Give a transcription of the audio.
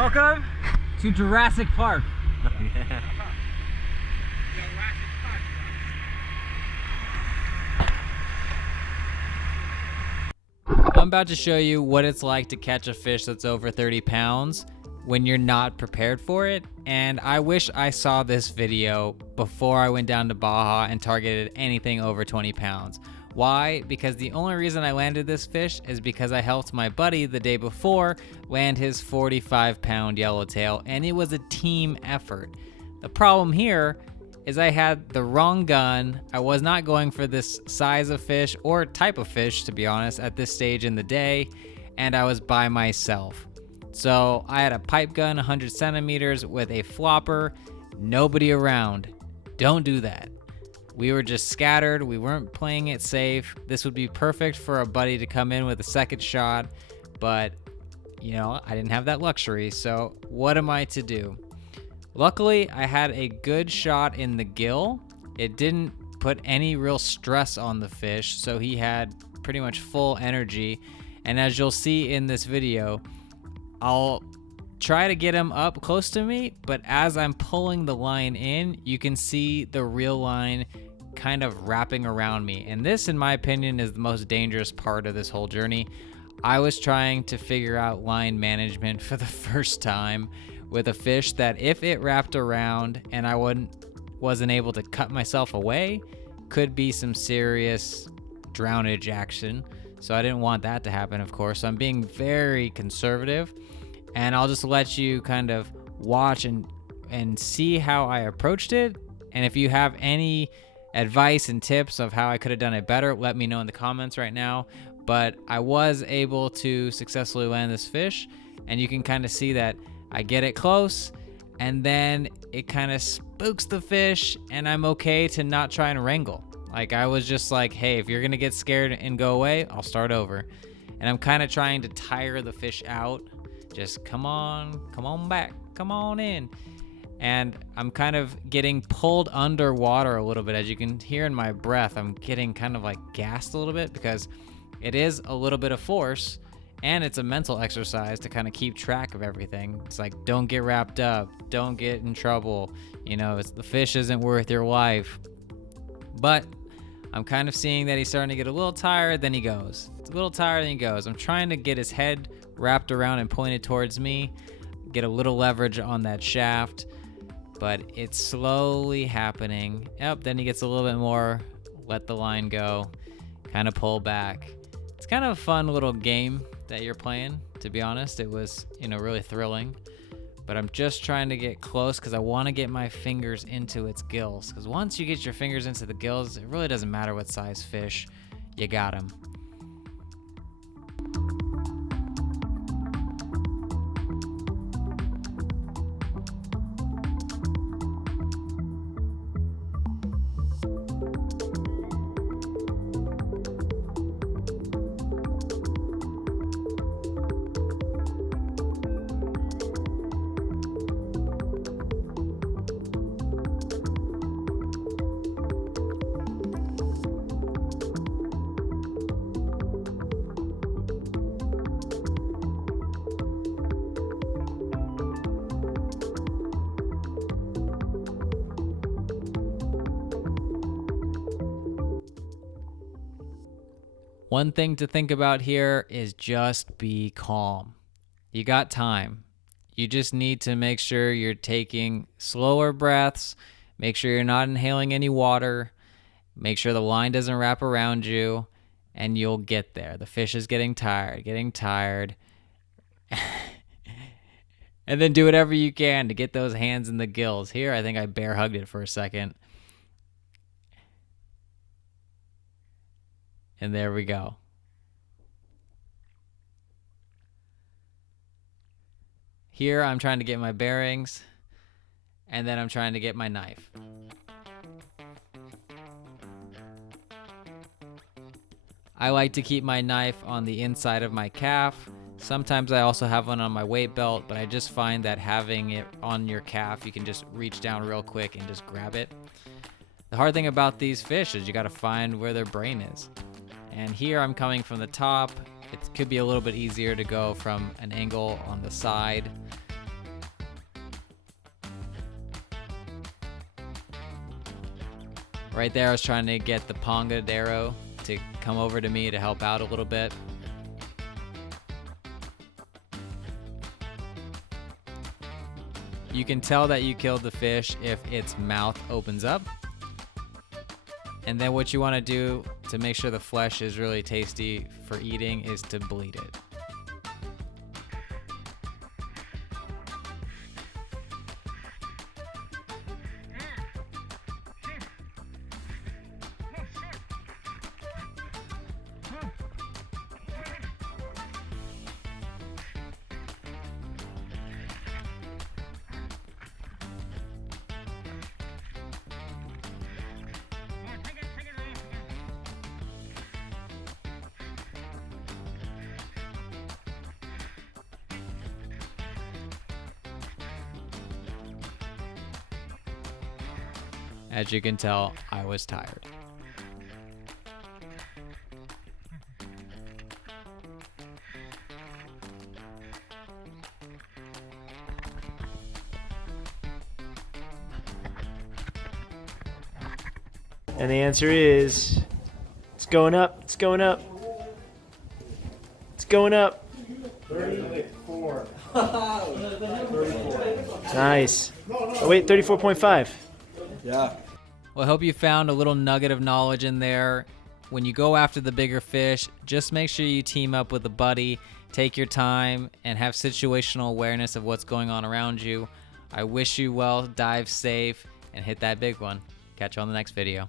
Welcome to Jurassic Park. I'm about to show you what it's like to catch a fish that's over 30 pounds when you're not prepared for it. And I wish I saw this video before I went down to Baja and targeted anything over 20 pounds. Why? Because the only reason I landed this fish is because I helped my buddy the day before land his 45-pound yellowtail, and it was a team effort. The problem here is I had the wrong gun. I was not going for this size of fish or type of fish, to be honest, at this stage in the day, and I was by myself. So I had a pipe gun, 100 centimeters with a flopper, nobody around. Don't do that. We were just scattered. We weren't playing it safe. This would be perfect for a buddy to come in with a second shot, but you know, I didn't have that luxury. So what am I to do? Luckily, I had a good shot in the gill. It didn't put any real stress on the fish, so he had pretty much full energy. And as you'll see in this video, I'll try to get him up close to me, but as I'm pulling the line in, you can see the reel line kind of wrapping around me. And this, in my opinion, is the most dangerous part of this whole journey. I was trying to figure out line management for the first time with a fish that if it wrapped around and I wasn't able to cut myself away, could be some serious drownage action. So I didn't want that to happen, of course. So I'm being very conservative, and I'll just let you kind of watch and see how I approached it. And if you have any advice and tips of how I could have done it better, let me know in the comments right now. But I was able to successfully land this fish, and you can kind of see that I get it close, and then it kind of spooks the fish, and I'm okay to not try and wrangle. Like, I was just like, hey, if you're gonna get scared and go away, I'll start over. And I'm kind of trying to tire the fish out. Just come on back, come on in. And I'm kind of getting pulled underwater a little bit. As you can hear in my breath, I'm getting kind of like gassed a little bit because it is a little bit of force, and it's a mental exercise to kind of keep track of everything. It's like, don't get wrapped up, don't get in trouble. You know, the fish isn't worth your life. But I'm kind of seeing that he's starting to get a little tired, then he goes. It's a little tired, then he goes. I'm trying to get his head wrapped around and pointed towards me, get a little leverage on that shaft, but it's slowly happening. Yep, then he gets a little bit more, let the line go, kind of pull back. It's kind of a fun little game that you're playing, to be honest. It was, you know, really thrilling. But I'm just trying to get close because I want to get my fingers into its gills. Because once you get your fingers into the gills, it really doesn't matter what size fish, you got them. One thing to think about here is just be calm. You got time. You just need to make sure you're taking slower breaths, make sure you're not inhaling any water, make sure the line doesn't wrap around you, and you'll get there. The fish is getting tired. And then do whatever you can to get those hands in the gills. Here, I think I bear hugged it for a second. And there we go. Here, I'm trying to get my bearings, and then I'm trying to get my knife. I like to keep my knife on the inside of my calf. Sometimes I also have one on my weight belt, but I just find that having it on your calf, you can just reach down real quick and just grab it. The hard thing about these fish is you got to find where their brain is. And here I'm coming from the top. It could be a little bit easier to go from an angle on the side, Right there, I was trying to get the pongadero to come over to me to help out a little bit. You can tell that you killed the fish if its mouth opens up. And then what you want to do to make sure the flesh is really tasty for eating is to bleed it. As you can tell, I was tired. And the answer is, it's going up, it's going up. It's going up. 34. Nice. Oh wait, 34.5. Yeah. Well, I hope you found a little nugget of knowledge in there. When you go after the bigger fish, just make sure you team up with a buddy, take your time, and have situational awareness of what's going on around you. I wish you well, dive safe, and hit that big one. Catch you on the next video.